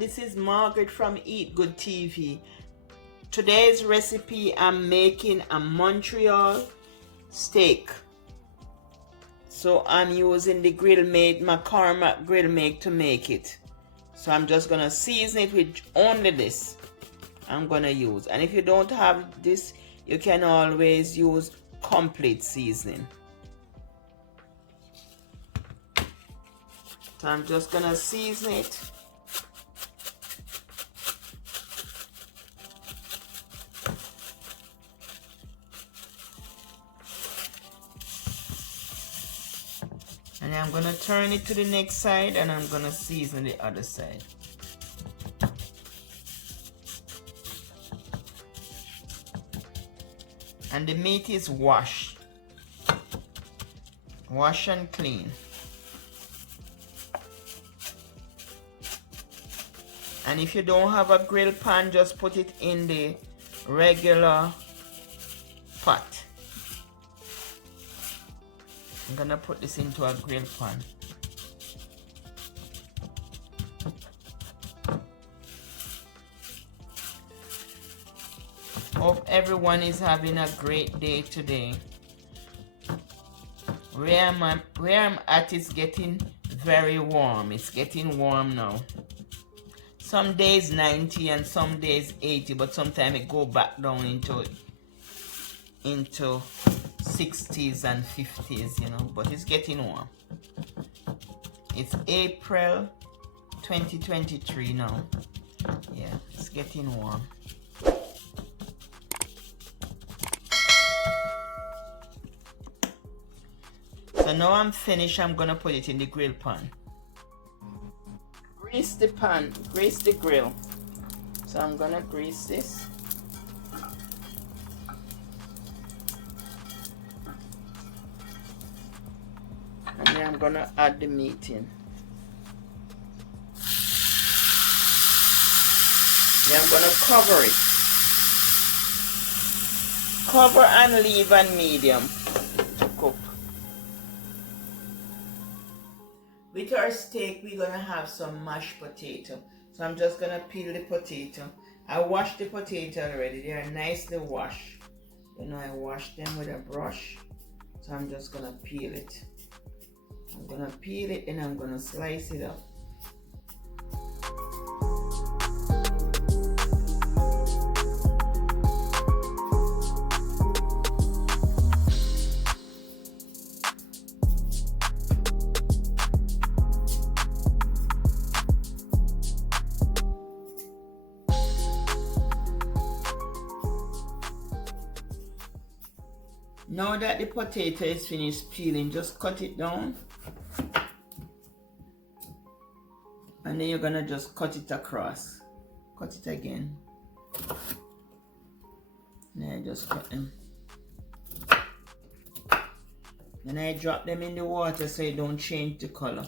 this is Margaret from Eat Good TV. Today's recipe, I'm making a Montreal steak. So I'm using the McCormick grill make to make it. So I'm just gonna season it with only this. I'm gonna use, and if you don't have this, you can always use complete seasoning. So I'm just gonna season it. And I'm gonna turn it to the next side, and I'm gonna season the other side. And the meat is washed. Wash and clean. And if you don't have a grill pan, just put it in the regular pot. I'm gonna put this into a grill pan. Hope everyone is having a great day today. Where I'm at is getting very warm. It's getting warm now. Some days 90 and some days 80, but sometimes it go back down into 60s and 50s, you know, but it's getting warm. It's April 2023 now. Yeah, it's getting warm. So now I'm finished. I'm gonna put it in the grill pan. Grease the pan, grease the grill. So I'm gonna grease this. And then I'm gonna add the meat in. Then I'm gonna cover it. Cover and leave on medium to cook. With our steak, we're gonna have some mashed potato. So I'm just gonna peel the potato. I washed the potato already. They are nicely washed. You know, I washed them with a brush. So I'm just gonna peel it. I'm gonna peel it and I'm gonna slice it up. Now that the potato is finished peeling, just cut it down. And then you're gonna just cut it across. Cut it again. And I just cut them. Then I drop them in the water so it don't change the color.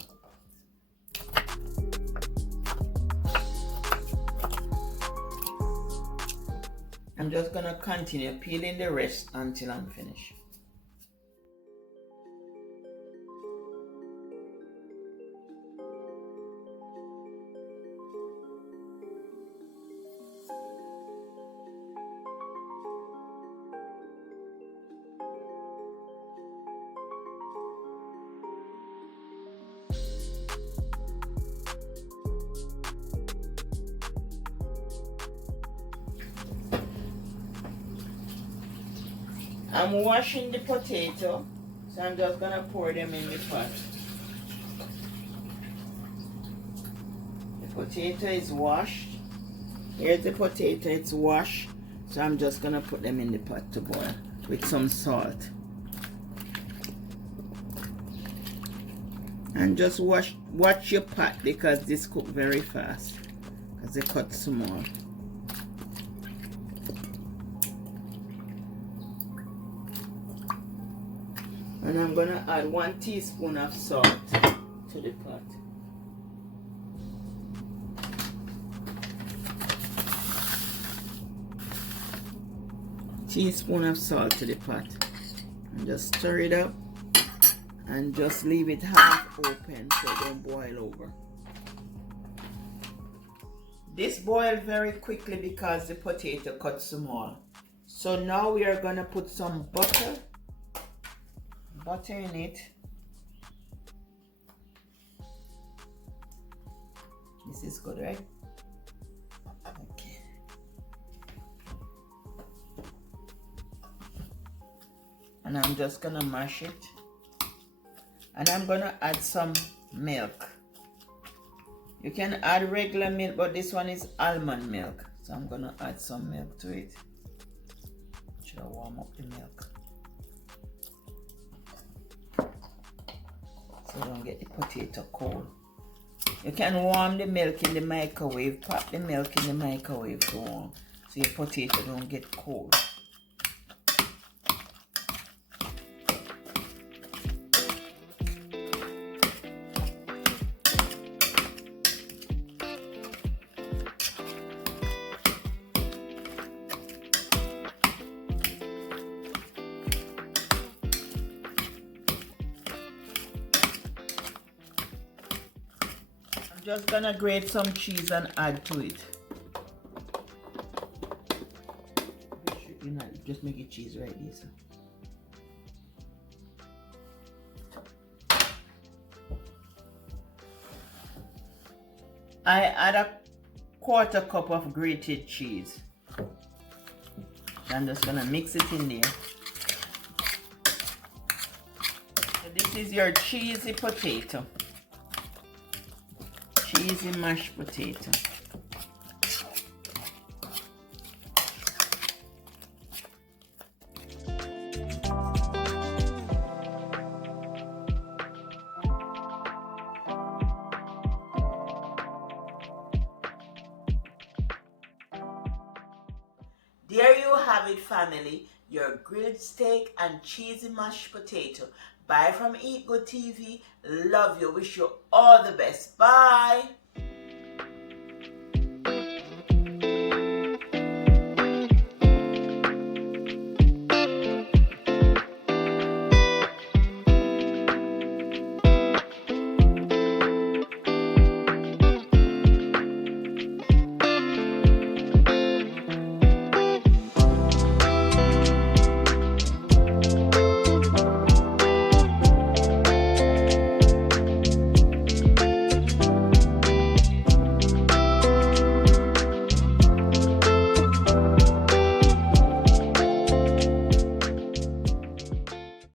I'm just gonna continue peeling the rest until I'm finished. I'm washing the potato, so I'm just gonna pour them in the pot. The potato is washed. Here's the potato, it's washed. So I'm just gonna put them in the pot to boil with some salt. And just watch your pot because this cooks very fast because they cut small. And I'm gonna add 1 teaspoon of salt to the pot. Teaspoon of salt to the pot. And just stir it up and just leave it half open so it don't boil over. This boiled very quickly because the potato cut small. So now we are gonna put some butter in it. This is good, right? Okay. And I'm just gonna mash it. And I'm gonna add some milk. You can add regular milk, but this one is almond milk. So I'm gonna add some milk to it. Should I warm up the milk? So don't get the potato cold. You can warm the milk in the microwave, pop the milk in the microwave to warm, so your potato don't get cold. Just gonna grate some cheese and add to it. Just make it cheese right there. So. I add a quarter cup of grated cheese. I'm just gonna mix it in there. So this is your cheesy potato. Cheesy mashed potato. There you have it, family. Your grilled steak and cheesy mashed potato. Bye from Eat Good TV. Love you. Wish you all the best. Bye.